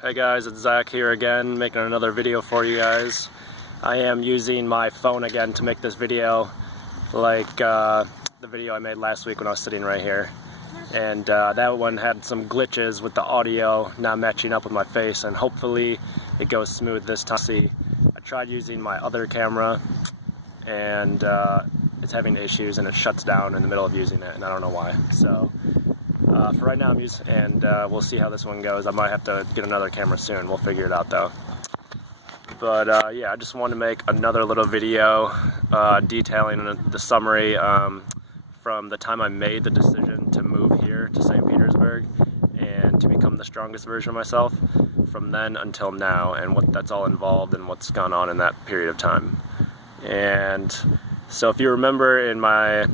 Hey guys, it's Zach here again, making another video for you guys. I am using my phone again to make this video, like the video I made last week when I was sitting right here. And that one had some glitches with the audio not matching up with my face, and hopefully it goes smooth this time. See, I tried using my other camera and it's having issues and it shuts down in the middle of using it, and I don't know why. So for right now I'm using, and we'll see how this one goes. I might have to get another camera soon. We'll figure it out though. But yeah, I just wanted to make another little video detailing the summary from the time I made the decision to move here to St. Petersburg and to become the strongest version of myself, from then until now, and what that's all involved and what's gone on in that period of time. And so if you remember in my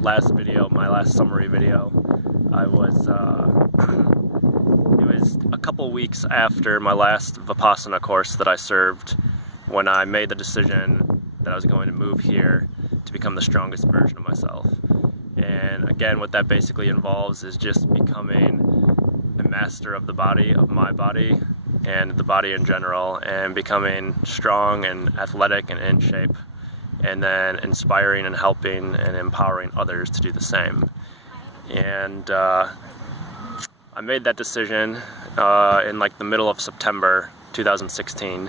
last video, my last summary video, I was it was a couple weeks after my last Vipassana course that I served when I made the decision that I was going to move here to become the strongest version of myself. And again, what that basically involves is just becoming a master of the body, of my body, and the body in general, and becoming strong and athletic and in shape, and then inspiring and helping and empowering others to do the same. And I made that decision in like the middle of September 2016,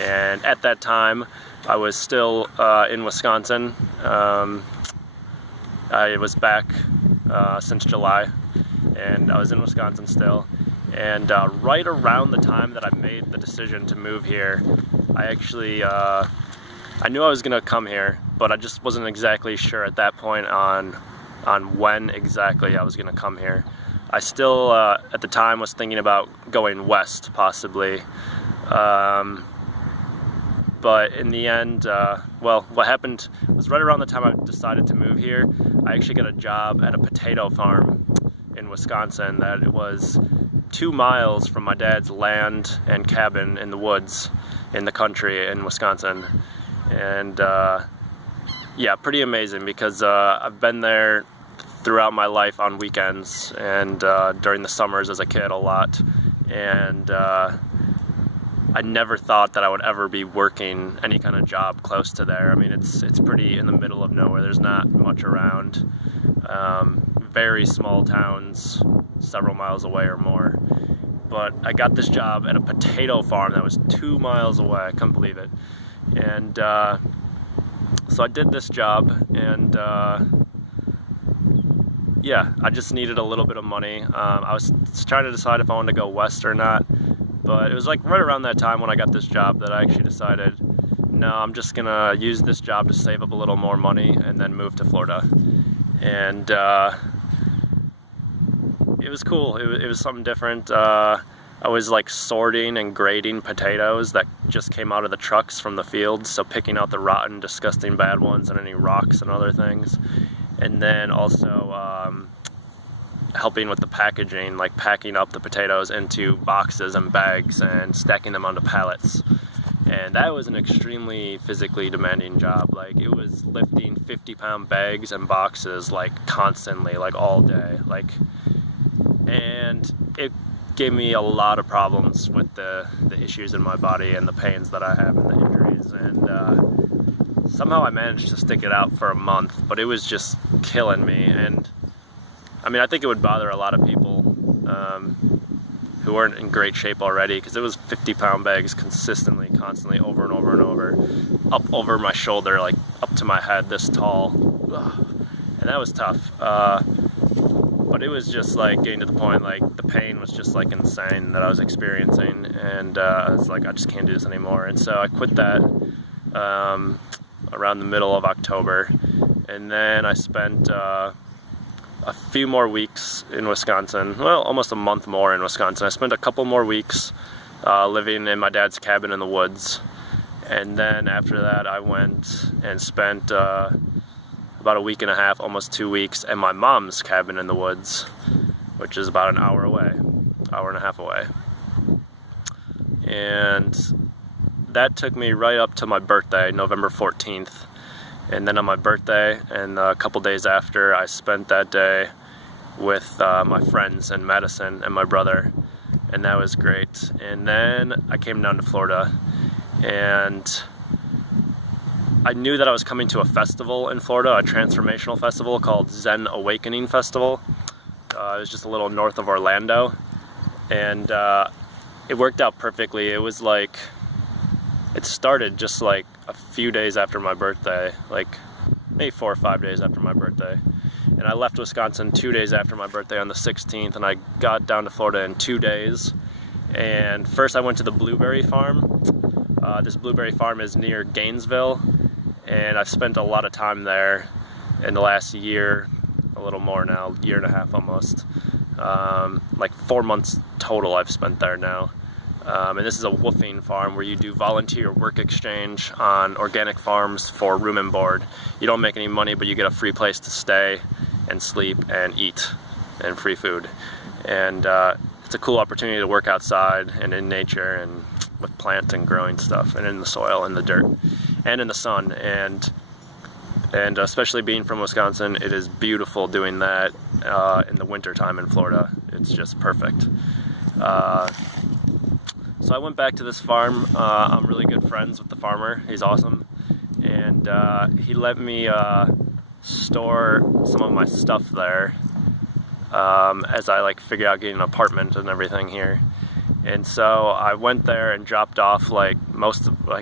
and at that time I was still in Wisconsin. I was back since July, and I was in Wisconsin still. And right around the time that I made the decision to move here, I actually I knew I was gonna come here, but I just wasn't exactly sure at that point on when exactly I was gonna come here. I still at the time was thinking about going west possibly, but in the end, well, what happened was right around the time I decided to move here, I actually got a job at a potato farm in Wisconsin that it was 2 miles from my dad's land and cabin in the woods in the country in Wisconsin. And yeah, pretty amazing, because I've been there throughout my life on weekends and during the summers as a kid a lot, and I never thought that I would ever be working any kind of job close to there. I mean, it's pretty in the middle of nowhere. There's not much around. Very small towns, several miles away or more. But I got this job at a potato farm that was 2 miles away. I couldn't believe it. And so I did this job, and yeah, I just needed a little bit of money. I was trying to decide if I wanted to go west or not, but it was like right around that time when I got this job that I actually decided, no, I'm just gonna use this job to save up a little more money and then move to Florida. And it was cool. It was something different. I was like sorting and grading potatoes that just came out of the trucks from the fields, so picking out the rotten, disgusting bad ones and any rocks and other things. And then also helping with the packaging, like packing up the potatoes into boxes and bags and stacking them onto pallets. And that was an extremely physically demanding job. Like, it was lifting 50-pound bags and boxes like constantly, like all day. Like, and it gave me a lot of problems with the issues in my body and the pains that I have and the injuries. And somehow I managed to stick it out for a month, but it was just killing me. And I mean, I think it would bother a lot of people who weren't in great shape already, because it was 50-pound bags consistently, constantly, over and over and over, up over my shoulder, like up to my head, this tall. And that was tough. But it was just like getting to the point, like the pain was just like insane that I was experiencing, and I was like, I just can't do this anymore. And so I quit that around the middle of October, and then I spent a few more weeks in Wisconsin, well, almost a month more in Wisconsin. I spent a couple more weeks living in my dad's cabin in the woods, and then after that I went and spent about a week and a half, almost 2 weeks, at my mom's cabin in the woods, which is about an hour away, hour and a half away. And that took me right up to my birthday, November 14th. And then on my birthday and a couple days after, I spent that day with my friends in Madison and my brother. and that was great. And then I came down to Florida, and I knew that I was coming to a festival in Florida, a transformational festival called Zen Awakening Festival. It was just a little north of Orlando, and it worked out perfectly. It was like, it started just like a few days after my birthday, like maybe 4 or 5 days after my birthday. And I left Wisconsin 2 days after my birthday on the 16th, and I got down to Florida in 2 days. And first I went to the blueberry farm. This blueberry farm is near Gainesville, and I've spent a lot of time there in the last year, a little more now, year and a half almost. Like 4 months total I've spent there now. And this is a woofing farm where you do volunteer work exchange on organic farms for room and board. You don't make any money, but you get a free place to stay and sleep and eat and free food. And it's a cool opportunity to work outside and in nature and with plants and growing stuff and in the soil and the dirt and in the sun. And especially being from Wisconsin, it is beautiful doing that in the winter time in Florida. It's just perfect. So I went back to this farm. I'm really good friends with the farmer. He's awesome. And he let me store some of my stuff there as I like figure out getting an apartment and everything here. And so I went there and dropped off like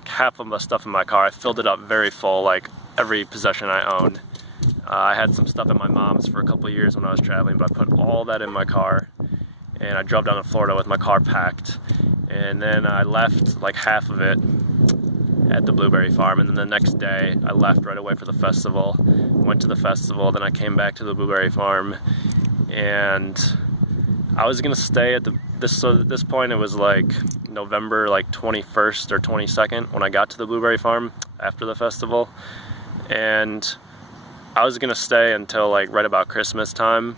half of the stuff in my car. I filled it up very full, like every possession I owned. I had some stuff at my mom's for a couple of years when I was traveling, but I put all that in my car, and I drove down to Florida with my car packed. And then I left like half of it at the blueberry farm, and then the next day I left right away for the festival. Went to the festival, then I came back to the blueberry farm, and I was gonna stay at this point it was like November like 21st or 22nd when I got to the blueberry farm after the festival, and I was gonna stay until like right about Christmas time.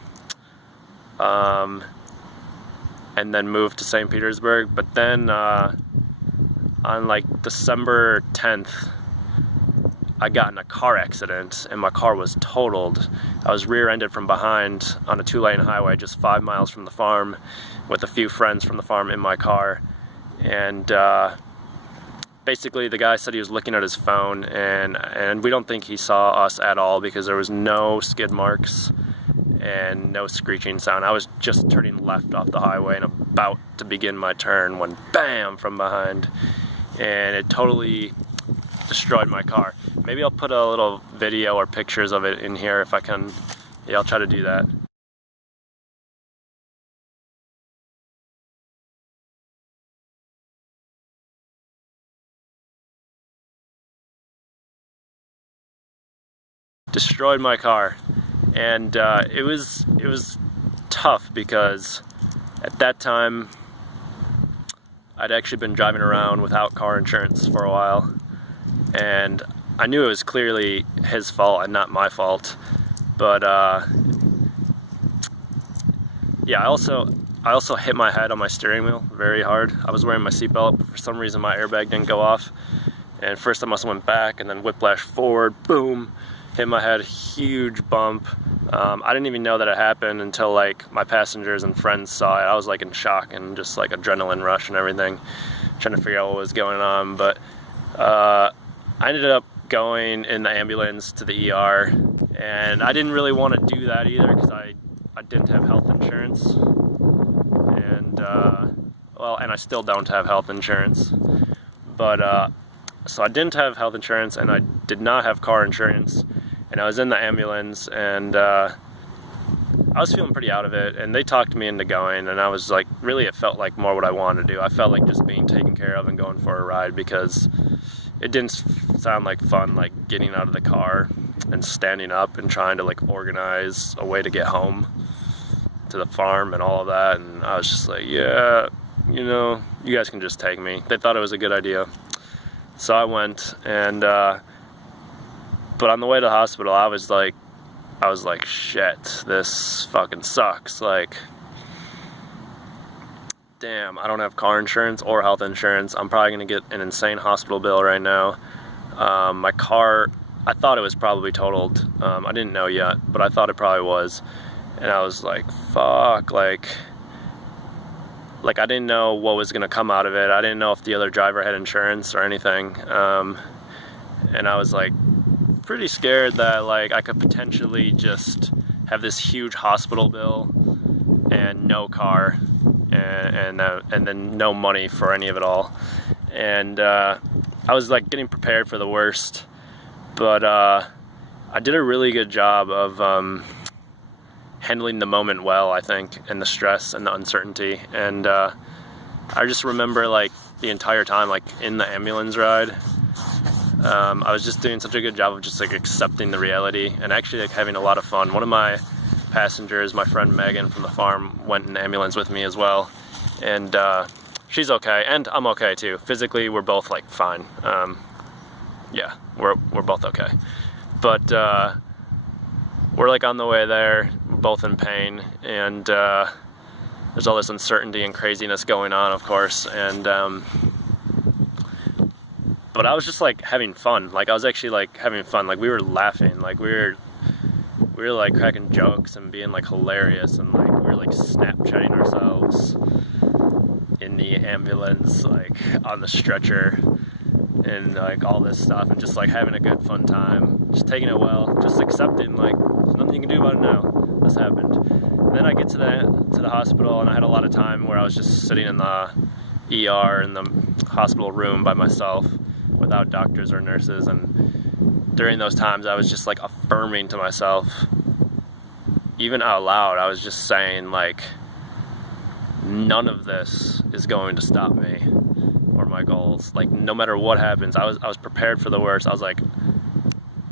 And then moved to St. Petersburg. But then on like December 10th, I got in a car accident and my car was totaled. I was rear-ended from behind on a 2-lane highway just 5 miles from the farm with a few friends from the farm in my car. And basically the guy said he was looking at his phone, and we don't think he saw us at all because there was no skid marks and no screeching sound. I was just turning left off the highway and about to begin my turn when bam from behind, and it totally destroyed my car. Maybe I'll put a little video or pictures of it in here if I can. Yeah, I'll try to do that. Destroyed my car. And it was tough because at that time I'd actually been driving around without car insurance for a while, and I knew it was clearly his fault and not my fault. But yeah, I also hit my head on my steering wheel very hard. I was wearing my seatbelt, but for some reason my airbag didn't go off, and first I must have went back and then whiplash forward, boom, hit my head, huge bump. I didn't even know that it happened until like my passengers and friends saw it. I was like in shock and just like adrenaline rush and everything, trying to figure out what was going on. But I ended up going in the ambulance to the ER, and I didn't really want to do that either because I didn't have health insurance, and and I still don't have health insurance. But so I didn't have health insurance and I did not have car insurance. And I was in the ambulance, and I was feeling pretty out of it, and they talked me into going, and I was like, really, it felt like more what I wanted to do. I felt like just being taken care of and going for a ride, because it didn't sound like fun, like getting out of the car and standing up and trying to like organize a way to get home to the farm and all of that. And I was just like, yeah, you know, you guys can just take me. They thought it was a good idea. So I went, and but on the way to the hospital, I was like, shit, this fucking sucks. Like, damn, I don't have car insurance or health insurance. I'm probably gonna get an insane hospital bill right now. My car, I thought it was probably totaled. I didn't know yet, but I thought it probably was. And I was like, fuck, like, like I didn't know what was gonna come out of it. I didn't know if the other driver had insurance or anything, and I was like pretty scared that like I could potentially just have this huge hospital bill and no car and then no money for any of it all. And I was like getting prepared for the worst, but I did a really good job of handling the moment well, I think, and the stress and the uncertainty. And I just remember like the entire time, like in the ambulance ride, I was just doing such a good job of just like accepting the reality and actually like having a lot of fun. One of my passengers, my friend Megan from the farm, went in the ambulance with me as well, and she's okay, and I'm okay too. Physically, we're both like fine. Yeah, we're both okay, but we're like on the way there. We're both in pain, and there's all this uncertainty and craziness going on, of course, and but I was just like having fun. Like I was actually like having fun. Like we were laughing. Like we were like cracking jokes and being like hilarious, and like we were like Snapchatting ourselves in the ambulance, like on the stretcher, and like all this stuff, and just like having a good fun time, just taking it well, just accepting like there's nothing you can do about it now. This happened. And then I get to the hospital, and I had a lot of time where I was just sitting in the ER in the hospital room by myself without doctors or nurses, and during those times I was just like affirming to myself, even out loud, I was just saying like, none of this is going to stop me or my goals. Like no matter what happens, I was prepared for the worst. I was like,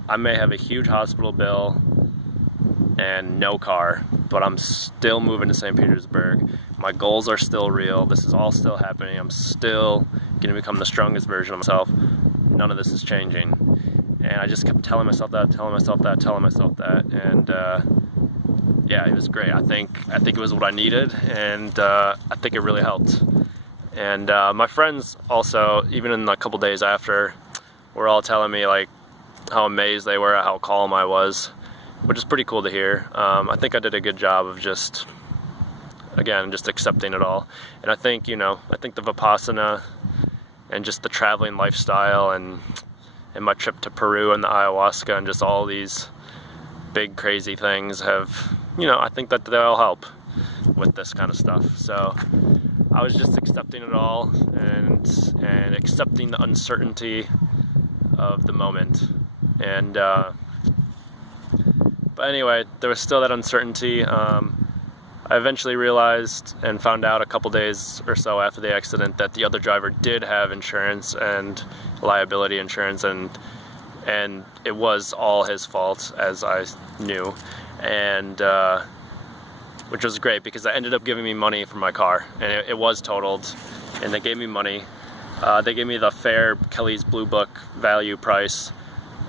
I may have a huge hospital bill and no car, but I'm still moving to St. Petersburg. My goals are still real. This is all still happening. I'm still gonna become the strongest version of myself. None of this is changing. And I just kept telling myself that, and yeah, it was great. I think it was what I needed, and I think it really helped. And my friends also, even in a couple days after, were all telling me like how amazed they were at how calm I was, which is pretty cool to hear. I think I did a good job of just accepting it all. And I think, the Vipassana and just the traveling lifestyle and my trip to Peru and the ayahuasca and just all these big crazy things have, I think that they all help with this kind of stuff. So I was just accepting it all and accepting the uncertainty of the moment. And but anyway, there was still that uncertainty. I eventually realized and found out a couple days or so after the accident that the other driver did have insurance and liability insurance, and it was all his fault, as I knew, and which was great because they ended up giving me money for my car, and it was totaled, and they gave me money. They gave me the fair Kelley's Blue Book value price.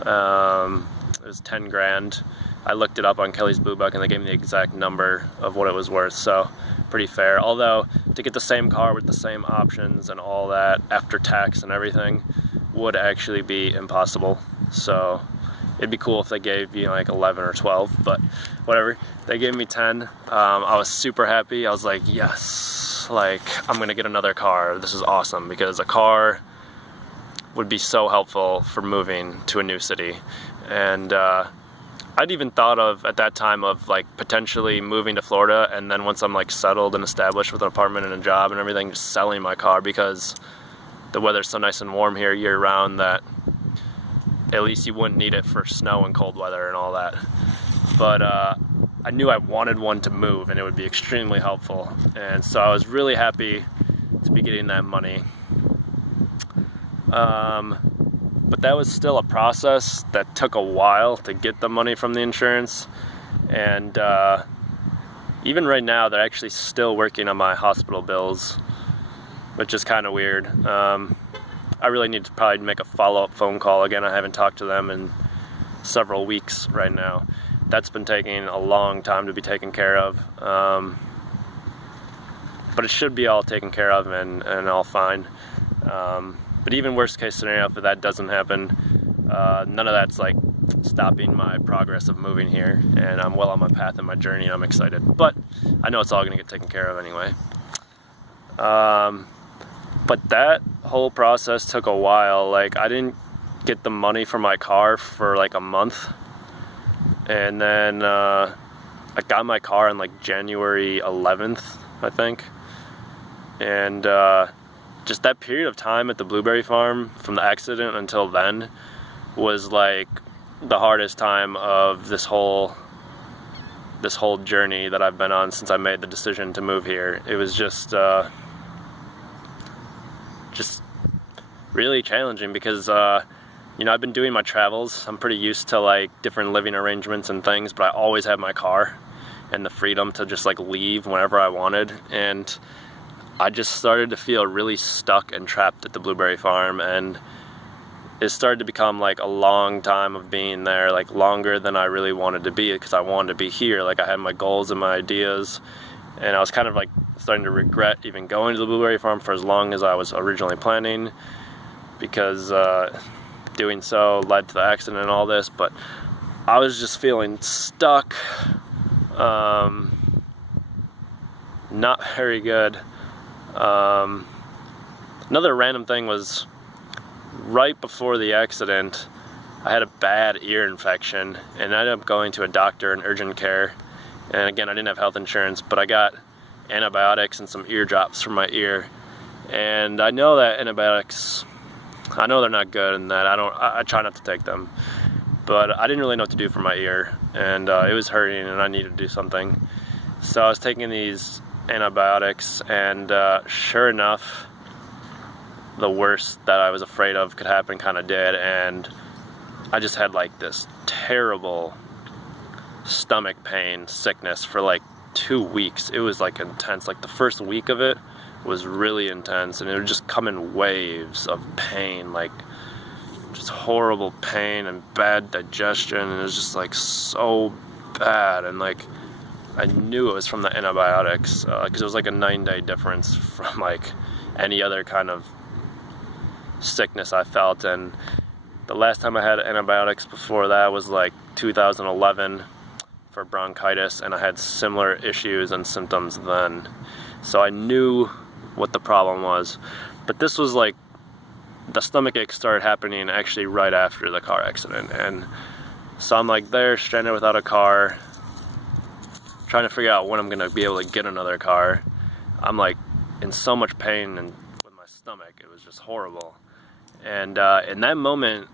It was 10 grand. I looked it up on Kelley's Blue Book, and they gave me the exact number of what it was worth, so pretty fair. Although, to get the same car with the same options and all that, after tax and everything, would actually be impossible. So it'd be cool if they gave me like 11 or 12, but whatever. They gave me 10. I was super happy. I was like, yes, like I'm gonna get another car. This is awesome, because a car would be so helpful for moving to a new city. And I'd even thought of, at that time, of like potentially moving to Florida, and then once I'm like settled and established with an apartment and a job and everything, just selling my car, because the weather's so nice and warm here year round that at least you wouldn't need it for snow and cold weather and all that. But I knew I wanted one to move, and it would be extremely helpful, and so I was really happy to be getting that money. But that was still a process that took a while to get the money from the insurance, and even right now they're actually still working on my hospital bills, which is kind of weird. I really need to probably make a follow-up phone call again. I haven't talked to them in several weeks right now. That's been taking a long time to be taken care of, but it should be all taken care of and all fine. But even worst case scenario, if that doesn't happen, none of that's like stopping my progress of moving here, and I'm well on my path and my journey, and I'm excited. But I know it's all going to get taken care of anyway. But that whole process took a while. Like, I didn't get the money for my car for like a month, and then I got my car on like January 11th, I think. And just that period of time at the blueberry farm from the accident until then was like the hardest time of this whole journey that I've been on since I made the decision to move here. It was just really challenging because you know, I've been doing my travels. I'm pretty used to like different living arrangements and things, but I always had my car and the freedom to just like leave whenever I wanted. And I just started to feel really stuck and trapped at the blueberry farm, and it started to become like a long time of being there, like longer than I really wanted to be, because I wanted to be here. Like, I had my goals and my ideas, and I was kind of like starting to regret even going to the blueberry farm for as long as I was originally planning, because doing so led to the accident and all this. But I was just feeling stuck, not very good. Another random thing was, right before the accident, I had a bad ear infection and I ended up going to a doctor in urgent care. And again, I didn't have health insurance, but I got antibiotics and some ear drops for my ear. And I know that antibiotics, I know they're not good, and that I try not to take them. But I didn't really know what to do for my ear, and it was hurting and I needed to do something. So I was taking these antibiotics, and sure enough, the worst that I was afraid of could happen kind of did, and I just had like this terrible stomach pain, sickness for like 2 weeks. It was like intense. Like the first week of it was really intense, and it would just come in waves of pain, like just horrible pain and bad digestion, and it was just like so bad. And like I knew it was from the antibiotics, because it was like a 9-day difference from like any other kind of sickness I felt. And the last time I had antibiotics before that was like 2011 for bronchitis, and I had similar issues and symptoms then. So I knew what the problem was. But this was like, the stomach ache started happening actually right after the car accident. And so I'm like there, stranded without a car, trying to figure out when I'm gonna be able to get another car. I'm like in so much pain and with my stomach, it was just horrible. And in that moment,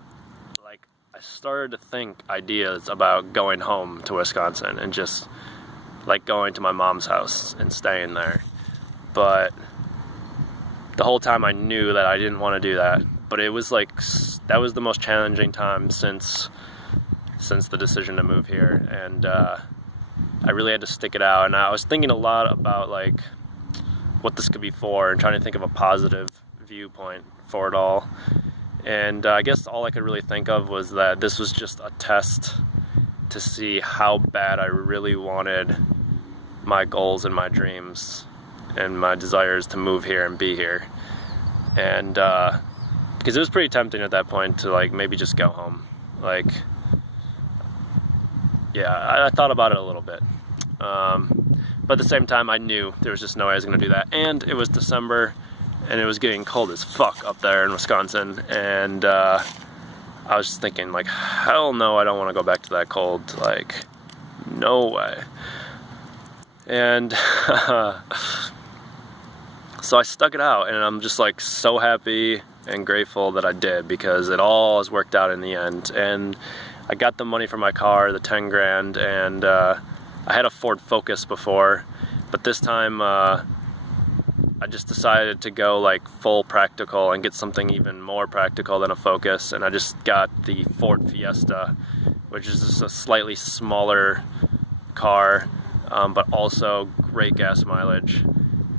like, I started to think ideas about going home to Wisconsin and just like going to my mom's house and staying there. But the whole time I knew that I didn't want to do that. But it was like, that was the most challenging time since the decision to move here. And I really had to stick it out. And I was thinking a lot about like what this could be for, and trying to think of a positive viewpoint for it all. And I guess all I could really think of was that this was just a test to see how bad I really wanted my goals and my dreams and my desires to move here and be here. And because it was pretty tempting at that point to like maybe just go home. Like, yeah, I thought about it a little bit. But at the same time, I knew there was just no way I was going to do that. And it was December, and it was getting cold as fuck up there in Wisconsin. And I was just thinking, like, hell no, I don't want to go back to that cold. Like, no way. And so I stuck it out, and I'm just like so happy and grateful that I did, because it all has worked out in the end. And I got the money for my car, the 10 grand, and I had a Ford Focus before, but this time I just decided to go like full practical and get something even more practical than a Focus. And I just got the Ford Fiesta, which is just a slightly smaller car, but also great gas mileage,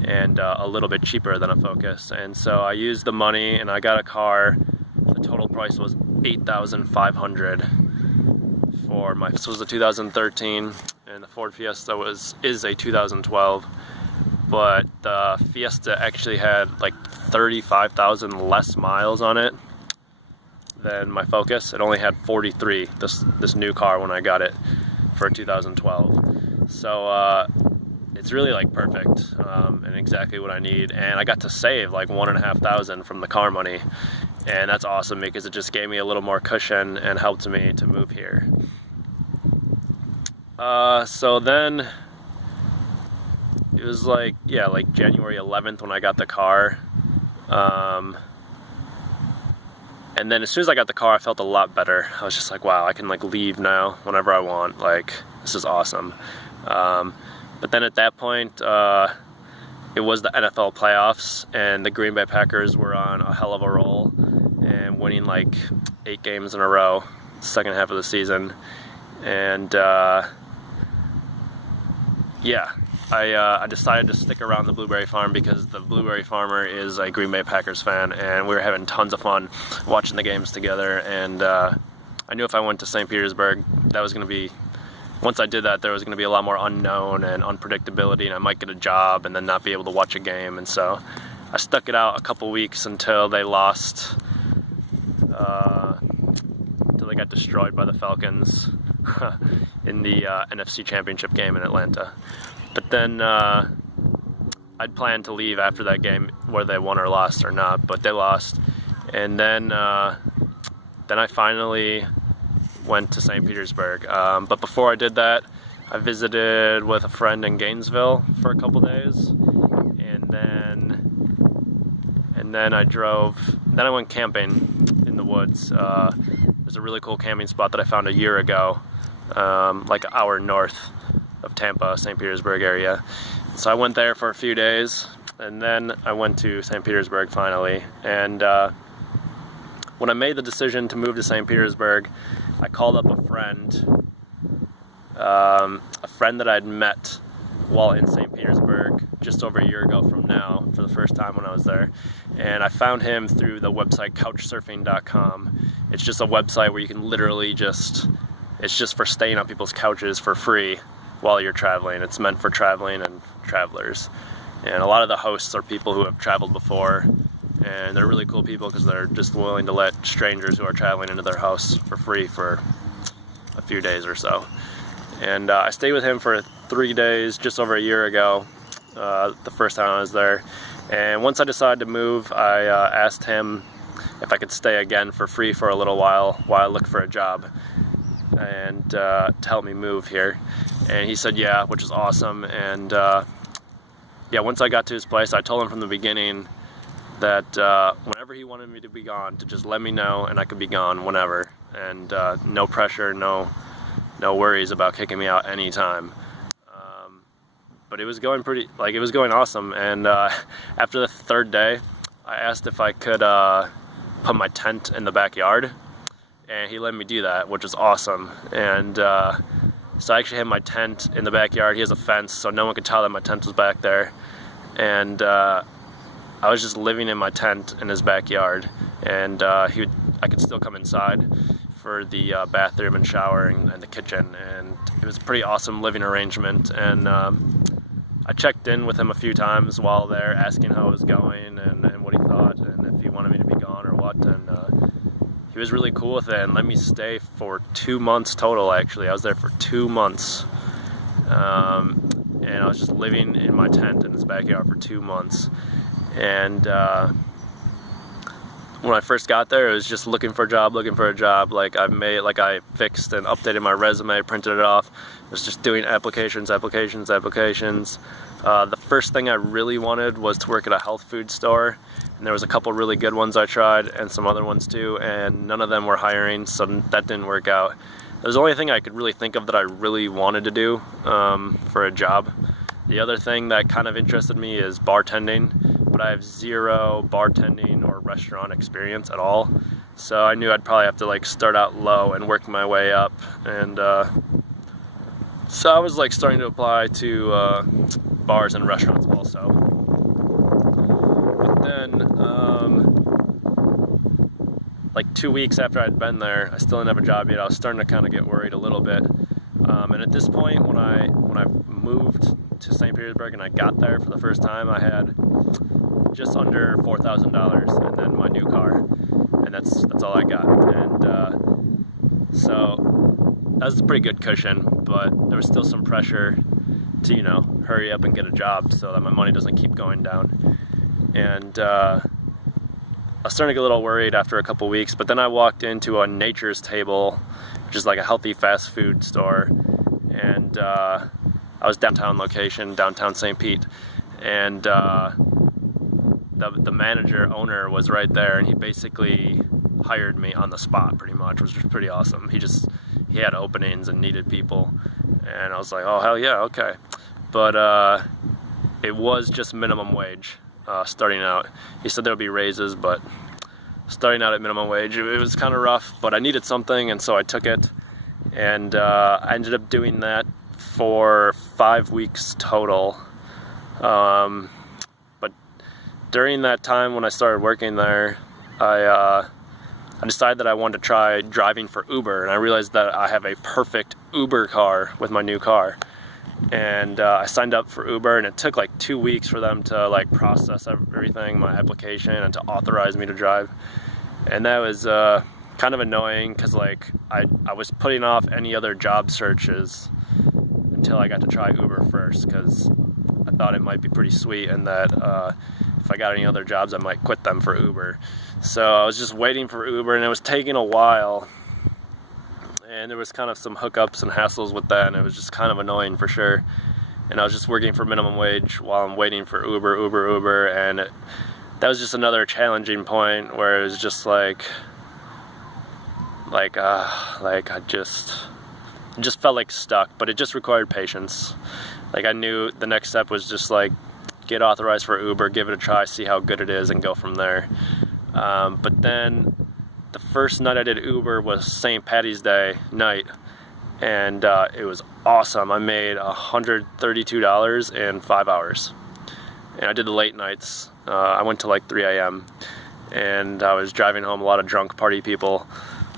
and a little bit cheaper than a Focus. And so I used the money and I got a car. The total price was $8,500 for my, this was a 2013, and the Ford Fiesta is a 2012. But the Fiesta actually had like 35,000 less miles on it than my Focus. It only had 43, this new car, when I got it for 2012. So it's really like perfect and exactly what I need. And I got to save like $1,500 from the car money, and that's awesome because it just gave me a little more cushion and helped me to move here. So then it was like, yeah, like January 11th when I got the car. And then as soon as I got the car, I felt a lot better. I was just like, wow, I can like leave now whenever I want. Like, this is awesome. But then at that point, it was the NFL playoffs, and the Green Bay Packers were on a hell of a roll and winning like 8 games in a row, second half of the season. And yeah, I decided to stick around the Blueberry Farm because the Blueberry Farmer is a Green Bay Packers fan, and we were having tons of fun watching the games together. And I knew if I went to St. Petersburg, that was going to be, once I did that, there was going to be a lot more unknown and unpredictability, and I might get a job and then not be able to watch a game. And so I stuck it out a couple weeks until they lost, until they got destroyed by the Falcons in the NFC Championship game in Atlanta. But then I'd planned to leave after that game, whether they won or lost or not, but they lost. And then I finally went to St. Petersburg. But before I did that, I visited with a friend in Gainesville for a couple days, and then I went camping in the woods. There's a really cool camping spot that I found a year ago, like an hour north of Tampa, St. Petersburg area. So I went there for a few days, and then I went to St. Petersburg finally. And when I made the decision to move to St. Petersburg, I called up a friend that I'd met while in St. Petersburg just over a year ago from now, for the first time when I was there. And I found him through the website couchsurfing.com. It's just a website where you can literally it's just for staying on people's couches for free while you're traveling. It's meant for traveling and travelers. And a lot of the hosts are people who have traveled before, and they're really cool people because they're just willing to let strangers who are traveling into their house for free for a few days or so. And I stayed with him for 3 days just over a year ago, the first time I was there. And once I decided to move, I asked him if I could stay again for free for a little while I look for a job, and to help me move here. And he said yeah, which is awesome. And yeah, once I got to his place, I told him from the beginning that whenever he wanted me to be gone, to just let me know and I could be gone whenever. And no pressure, no worries about kicking me out anytime. But it was going it was going awesome. And after the 3rd day, I asked if I could put my tent in the backyard, and he let me do that, which was awesome. And so I actually had my tent in the backyard. He has a fence, so no one could tell that my tent was back there. And I was just living in my tent in his backyard, and I could still come inside for the bathroom and shower and the kitchen, and it was a pretty awesome living arrangement. And I checked in with him a few times while there, asking how it was going and what he thought, and if he wanted me to be gone or what. And he was really cool with it and let me stay for 2 months total. Actually, I was there for 2 months, and I was just living in my tent in his backyard for 2 months. And when I first got there, it was just looking for a job. Like I fixed and updated my resume, printed it off. I was just doing applications. The first thing I really wanted was to work at a health food store, and there was a couple really good ones I tried and some other ones too, and none of them were hiring, so that didn't work out. It was the only thing I could really think of that I really wanted to do for a job. The other thing that kind of interested me is bartending, but I have zero bartending or restaurant experience at all. So I knew I'd probably have to like start out low and work my way up. And so I was like starting to apply to bars and restaurants also. But then like 2 weeks after I'd been there, I still didn't have a job yet. I was starting to kind of get worried a little bit. And at this point, when I moved to St. Petersburg and I got there for the first time, I had just under $4,000 and then my new car, and that's all I got. And so that was a pretty good cushion, but there was still some pressure to, you know, hurry up and get a job so that my money doesn't keep going down. And I was starting to get a little worried after a couple weeks, but then I walked into a Nature's Table, which is like a healthy fast food store, and I was downtown location, downtown St. Pete, and the manager, owner, was right there, and he basically hired me on the spot pretty much, which was pretty awesome. He had openings and needed people, and I was like, oh hell yeah, okay. But it was just minimum wage starting out. He said there would be raises, but starting out at minimum wage, it was kind of rough, but I needed something, and so I took it, and I ended up doing that for 5 weeks total. But during that time when I started working there, I decided that I wanted to try driving for Uber, and I realized that I have a perfect Uber car with my new car. And I signed up for Uber, and it took like 2 weeks for them to like process everything, my application, and to authorize me to drive. And that was kind of annoying because like I was putting off any other job searches until I got to try Uber first, because I thought it might be pretty sweet, and that if I got any other jobs I might quit them for Uber. So I was just waiting for Uber, and it was taking a while, and there was kind of some hookups and hassles with that, and it was just kind of annoying for sure. And I was just working for minimum wage while I'm waiting for Uber, and that was just another challenging point where it was just like I just felt like stuck, but it just required patience. Like I knew the next step was just like get authorized for Uber, give it a try, see how good it is, and go from there. But then the first night I did Uber was St. Patty's Day night, and it was awesome. I made $132 in 5 hours, and I did the late nights. I went to like 3 a.m. and I was driving home a lot of drunk party people,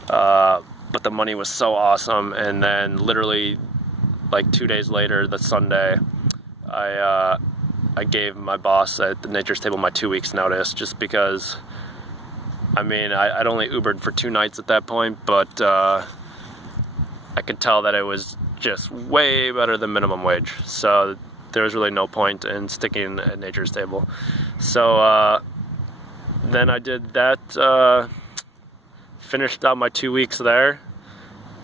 but the money was so awesome. And then literally like 2 days later, the Sunday, I gave my boss at the Nature's Table my 2 weeks notice, just because, I mean, I'd only Ubered for 2 nights at that point, but I could tell that it was just way better than minimum wage. So there was really no point in sticking at Nature's Table. So then I did that, finished out my 2 weeks there,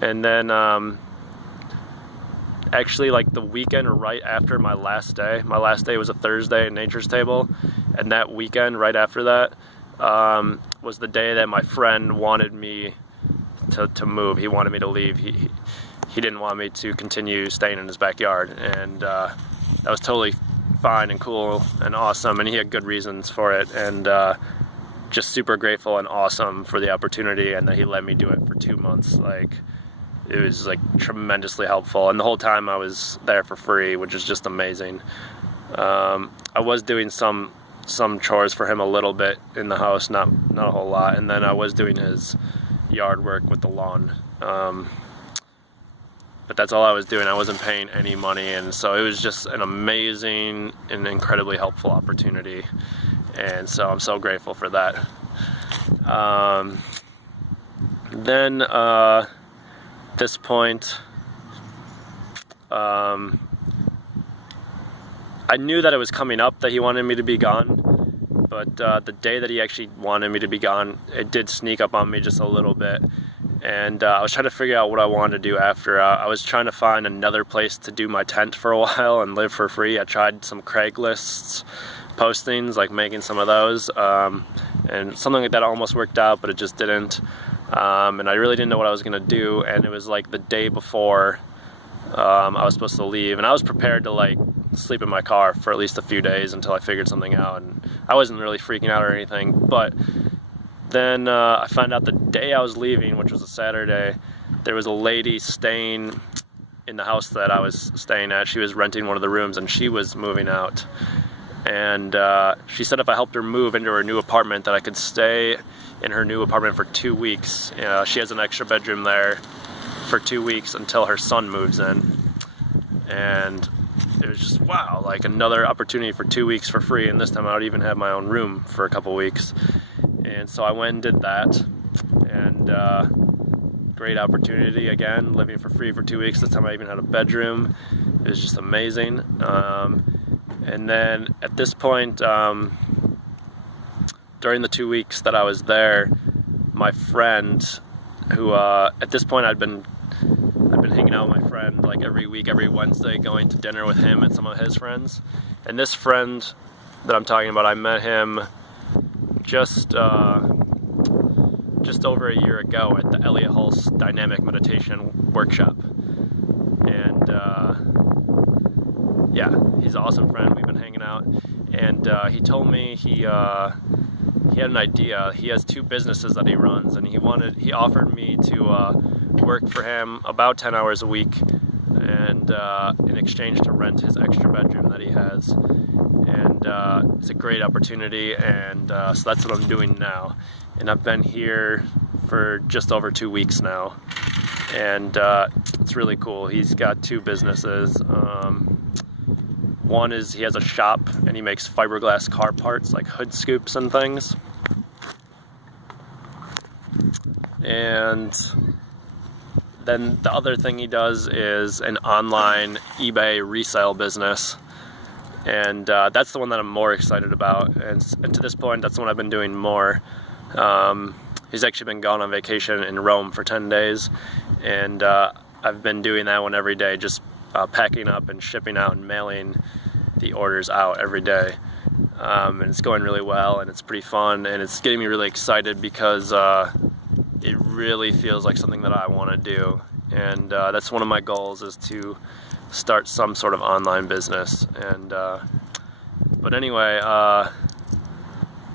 and then actually like the weekend right after my last day was a Thursday at Nature's Table, and that weekend right after that was the day that my friend wanted me to move. He wanted me to leave. He didn't want me to continue staying in his backyard, and that was totally fine and cool and awesome, and he had good reasons for it, and just super grateful and awesome for the opportunity, and that he let me do it for 2 months. Like, it was like tremendously helpful, and the whole time I was there for free, which is just amazing. I was doing some chores for him a little bit in the house, not a whole lot, and then I was doing his yard work with the lawn. But that's all I was doing. I wasn't paying any money, and so it was just an amazing and incredibly helpful opportunity, and so I'm so grateful for that. Then this point, I knew that it was coming up that he wanted me to be gone, but the day that he actually wanted me to be gone, it did sneak up on me just a little bit. And I was trying to figure out what I wanted to do after. I was trying to find another place to do my tent for a while and live for free. I tried some Craigslist postings, like making some of those, and something like that almost worked out, but it just didn't. And I really didn't know what I was going to do, and it was like the day before I was supposed to leave, and I was prepared to like sleep in my car for at least a few days until I figured something out, and I wasn't really freaking out or anything. But then I found out the day I was leaving, which was a Saturday, there was a lady staying in the house that I was staying at. She was renting one of the rooms, and she was moving out. And she said if I helped her move into her new apartment, that I could stay in her new apartment for 2 weeks. She has an extra bedroom there for 2 weeks until her son moves in. And it was just, wow, like another opportunity for 2 weeks for free, and this time I would even have my own room for a couple weeks. And so I went and did that, and great opportunity again, living for free for 2 weeks. This time I even had a bedroom, It was just amazing. And then at this point, during the 2 weeks that I was there, my friend, who at this point I'd been hanging out with my friend like every week, every Wednesday, going to dinner with him and some of his friends. And this friend that I'm talking about, I met him just over a year ago at the Elliott Hulse Dynamic Meditation Workshop. And yeah, he's an awesome friend. We've been hanging out, and he told me he had an idea. He has 2 businesses that he runs, and he offered me to work for him about 10 hours a week, and in exchange to rent his extra bedroom that he has. And it's a great opportunity, and so that's what I'm doing now. And I've been here for just over 2 weeks now, and it's really cool. He's got 2 businesses. One is he has a shop, and he makes fiberglass car parts like hood scoops and things. And then the other thing he does is an online eBay resale business, and that's the one that I'm more excited about. And to this point, that's the one I've been doing more. He's actually been gone on vacation in Rome for 10 days, and I've been doing that one every day, just packing up and shipping out and mailing the orders out every day. And it's going really well, and it's pretty fun, and it's getting me really excited because it really feels like something that I want to do. And that's one of my goals, is to start some sort of online business. And but anyway,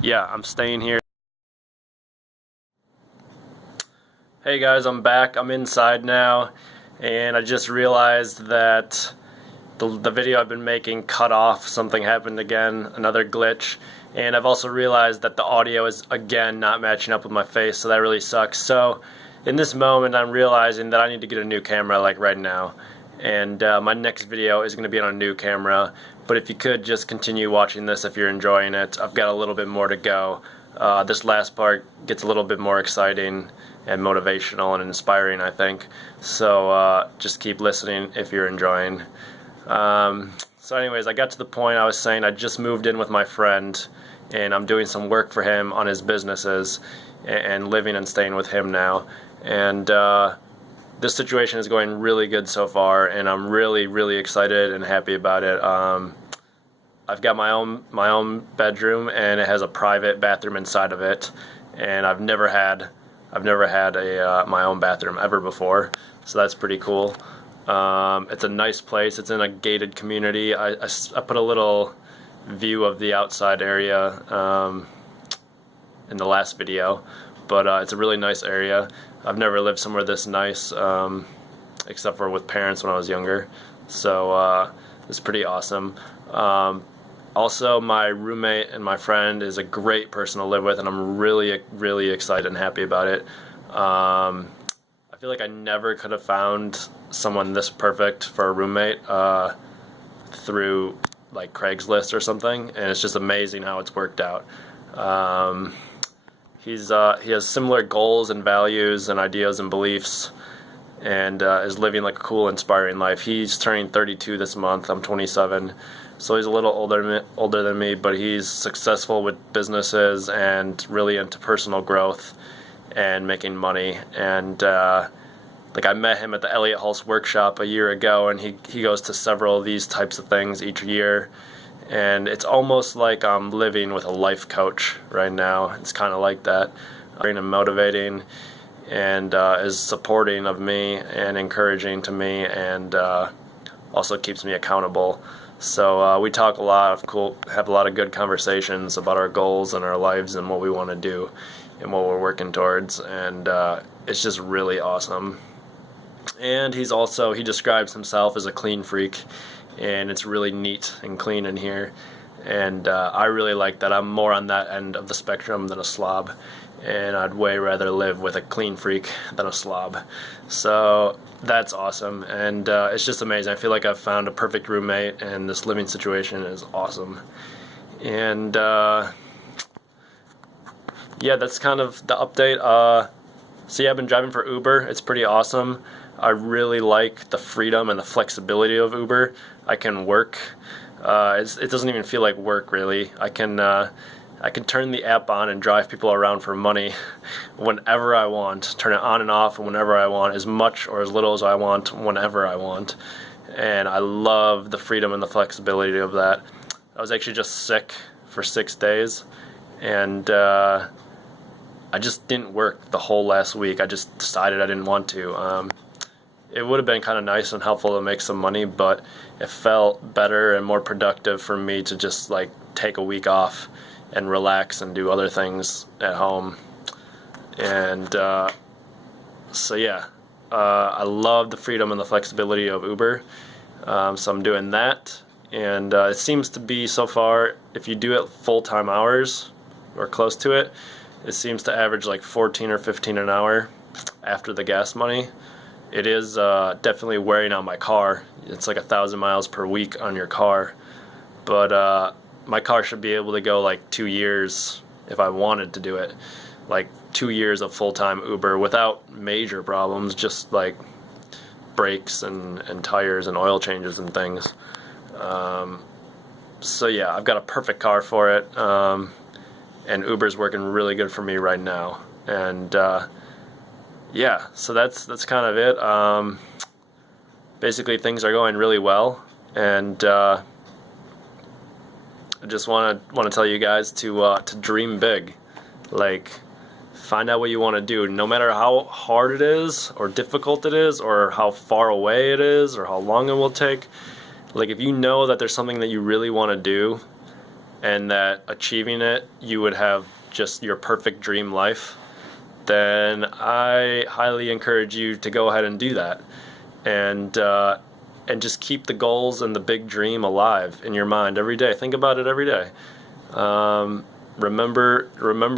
yeah, I'm staying here. Hey guys, I'm back. I'm inside now, and I just realized that the video I've been making cut off. Something happened again, another glitch. And I've also realized that the audio is again not matching up with my face, so that really sucks. So in this moment, I'm realizing that I need to get a new camera like right now. And my next video is going to be on a new camera. But if you could just continue watching this if you're enjoying it. I've got a little bit more to go. This last part gets a little bit more exciting and motivational and inspiring, I think. So just keep listening if you're enjoying. So anyways, I got to the point I was saying I just moved in with my friend, and I'm doing some work for him on his businesses, and living and staying with him now. And this situation is going really good so far, and I'm really excited and happy about it. I've got my own bedroom, and it has a private bathroom inside of it, and I've never had a my own bathroom ever before, so that's pretty cool. It's a nice place. It's in a gated community. I put a little view of the outside area in the last video, but it's a really nice area. I've never lived somewhere this nice, except for with parents when I was younger, so it's pretty awesome. Also, my roommate and my friend is a great person to live with, and I'm really excited and happy about it. I feel like I never could have found someone this perfect for a roommate through like Craigslist or something, and it's just amazing how it's worked out. He has similar goals and values and ideas and beliefs, and is living like a cool, inspiring life. He's turning 32 this month. I'm 27, so he's a little older than me, but he's successful with businesses and really into personal growth and making money. And like, I met him at the Elliott Hulse workshop a year ago, and he goes to several of these types of things each year, and it's almost like I'm living with a life coach right now. It's kind of like that, and motivating, and is supporting of me and encouraging to me, and also keeps me accountable. So we talk a lot have a lot of good conversations about our goals and our lives and what we want to do and what we're working towards, and it's just really awesome. And he describes himself as a clean freak, and it's really neat and clean in here, and I really like that. I'm more on that end of the spectrum than a slob, and I'd way rather live with a clean freak than a slob. So that's awesome, and it's just amazing. I feel like I've found a perfect roommate, and this living situation is awesome. And yeah, that's kind of the update. So yeah, I've been driving for Uber. It's pretty awesome. I really like the freedom and the flexibility of Uber. I can work. It doesn't even feel like work, really. I can turn the app on and drive people around for money whenever I want, turn it on and off whenever I want, as much or as little as I want, whenever I want. And I love the freedom and the flexibility of that. I was actually just sick for 6 days, and I just didn't work the whole last week. I just decided I didn't want to. It would have been kind of nice and helpful to make some money, but it felt better and more productive for me to just like take a week off and relax and do other things at home. And so yeah, I love the freedom and the flexibility of Uber. So I'm doing that, and it seems to be, so far, if you do it full-time hours or close to it, it seems to average like 14 or 15 an hour after the gas money. It is definitely wearing on my car. It's like 1,000 miles per week on your car, but my car should be able to go like 2 years if I wanted to do it, like 2 years of full-time Uber without major problems, just like brakes and tires and oil changes and things. So yeah, I've got a perfect car for it, and Uber's working really good for me right now. And yeah, so that's kind of it. Basically, things are going really well, and I just want to tell you guys to dream big. Like, find out what you want to do, no matter how hard it is or difficult it is or how far away it is or how long it will take. Like, if you know that there's something that you really want to do and that achieving it you would have just your perfect dream life, then I highly encourage you to go ahead and do that, and just keep the goals and the big dream alive in your mind every day. Think about it every day. Remember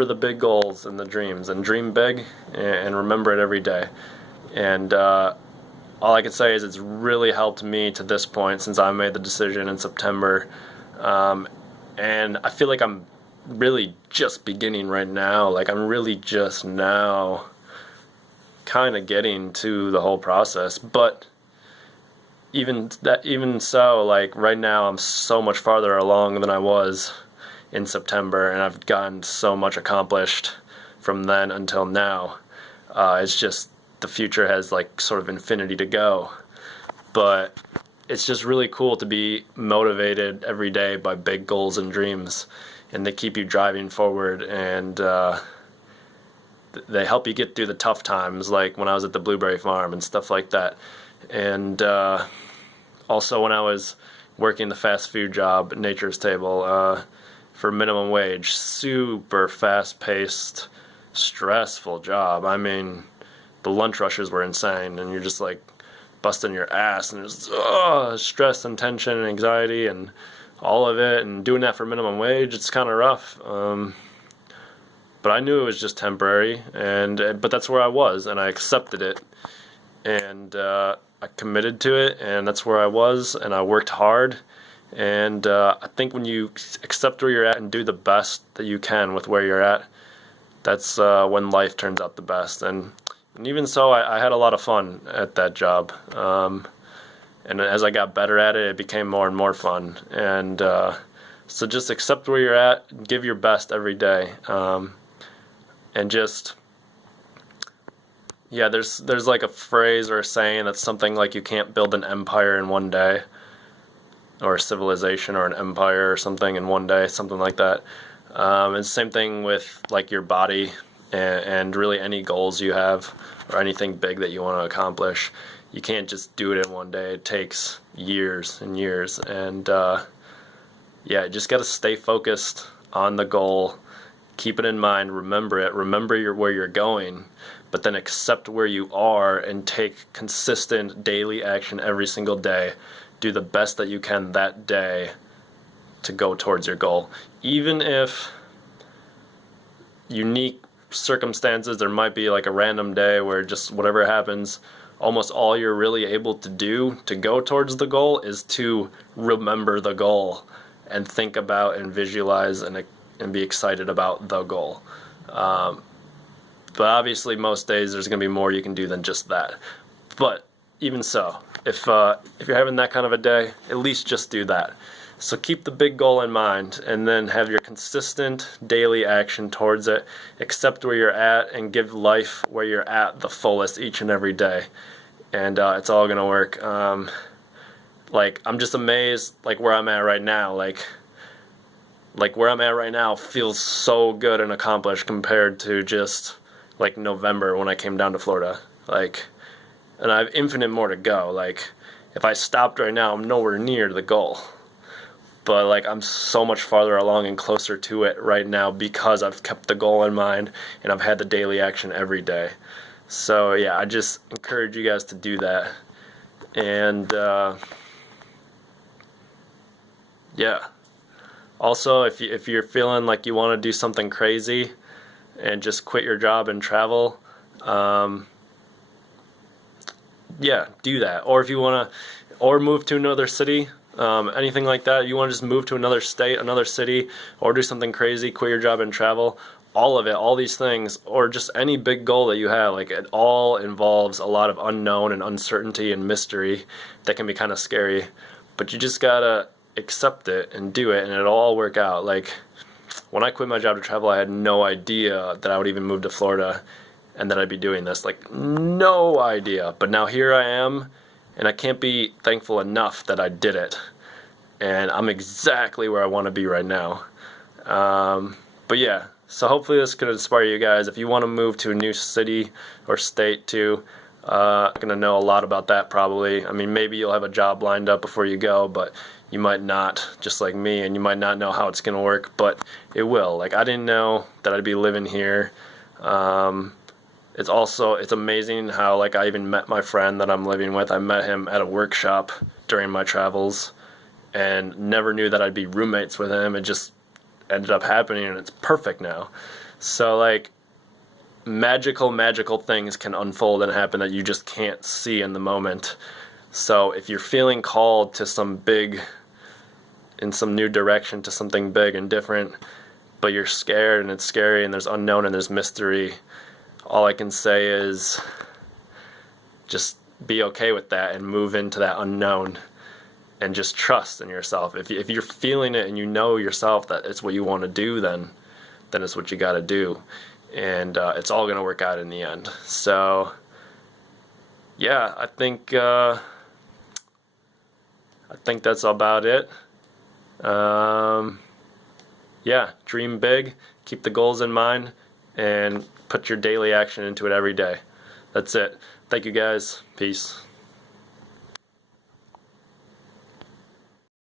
the big goals and the dreams, and dream big, and remember it every day. And all I can say is it's really helped me to this point since I made the decision in September. And I feel like I'm really just beginning right now. Like, I'm really just now kind of getting to the whole process. But even so, like, right now I'm so much farther along than I was in September, and I've gotten so much accomplished from then until now. It's just the future has like sort of infinity to go, but it's just really cool to be motivated every day by big goals and dreams, and they keep you driving forward, and they help you get through the tough times, like when I was at the blueberry farm and stuff like that. And also when I was working the fast food job at Nature's Table, for minimum wage, super fast-paced, stressful job. I mean, the lunch rushes were insane, and you're just like busting your ass, and there's stress and tension and anxiety and all of it, and doing that for minimum wage, it's kind of rough. But I knew it was just temporary, but that's where I was, and I accepted it, and I committed to it, and that's where I was, and I worked hard. And I think when you accept where you're at and do the best that you can with where you're at, that's when life turns out the best. And even so, I had a lot of fun at that job. And as I got better at it, it became more and more fun. And so just accept where you're at, give your best every day. And just, yeah, there's like a phrase or a saying that's something like, you can't build an empire in one day, or a civilization or an empire or something in one day, something like that. And the same thing with like your body and really any goals you have or anything big that you want to accomplish. You can't just do it in one day. It takes years and years. And yeah, you just got to stay focused on the goal. Keep it in mind. Remember it. Remember where you're going. But then accept where you are and take consistent daily action every single day. Do the best that you can that day to go towards your goal. Even if unique circumstances, there might be like a random day where just whatever happens, almost all you're really able to do to go towards the goal is to remember the goal and think about and visualize and be excited about the goal. But obviously most days there's going to be more you can do than just that. But even so, if you're having that kind of a day, at least just do that. So keep the big goal in mind, and then have your consistent daily action towards it. Accept where you're at, and give life where you're at the fullest each and every day. And it's all gonna work. Like, I'm just amazed, like, where I'm at right now. Like where I'm at right now feels so good and accomplished compared to just like November when I came down to Florida. Like, and I have infinite more to go. Like, if I stopped right now, I'm nowhere near the goal. But like, I'm so much farther along and closer to it right now because I've kept the goal in mind and I've had the daily action every day. So yeah, I just encourage you guys to do that. And yeah. Also, if you're feeling like you want to do something crazy and just quit your job and travel, yeah, do that. Or if you want to, or move to another city, anything like that, you want to just move to another state, another city, or do something crazy, quit your job and travel, all of it, all these things, or just any big goal that you have, like, it all involves a lot of unknown and uncertainty and mystery that can be kind of scary. But you just gotta accept it and do it, and it'll all work out. Like, when I quit my job to travel, I had no idea that I would even move to Florida and that I'd be doing this. Like, no idea. But now here I am, and I can't be thankful enough that I did it. And I'm exactly where I want to be right now. But yeah, so hopefully this could inspire you guys. If you want to move to a new city or state too, I'm going to know a lot about that probably. I mean, maybe you'll have a job lined up before you go, but you might not, just like me, and you might not know how it's going to work, but it will. Like, I didn't know that I'd be living here. It's amazing how, like, I even met my friend that I'm living with. I met him at a workshop during my travels and never knew that I'd be roommates with him. It just ended up happening, and it's perfect now. So, like, magical things can unfold and happen that you just can't see in the moment. So if you're feeling called to in some new direction, to something big and different, but you're scared and it's scary and there's unknown and there's mystery, all I can say is just be okay with that and move into that unknown and just trust in yourself. If you're feeling it and you know yourself that it's what you want to do, then it's what you got to do. And it's all going to work out in the end. So yeah, I think that's about it. Yeah, dream big, keep the goals in mind, and put your daily action into it every day. That's it. Thank you guys. Peace.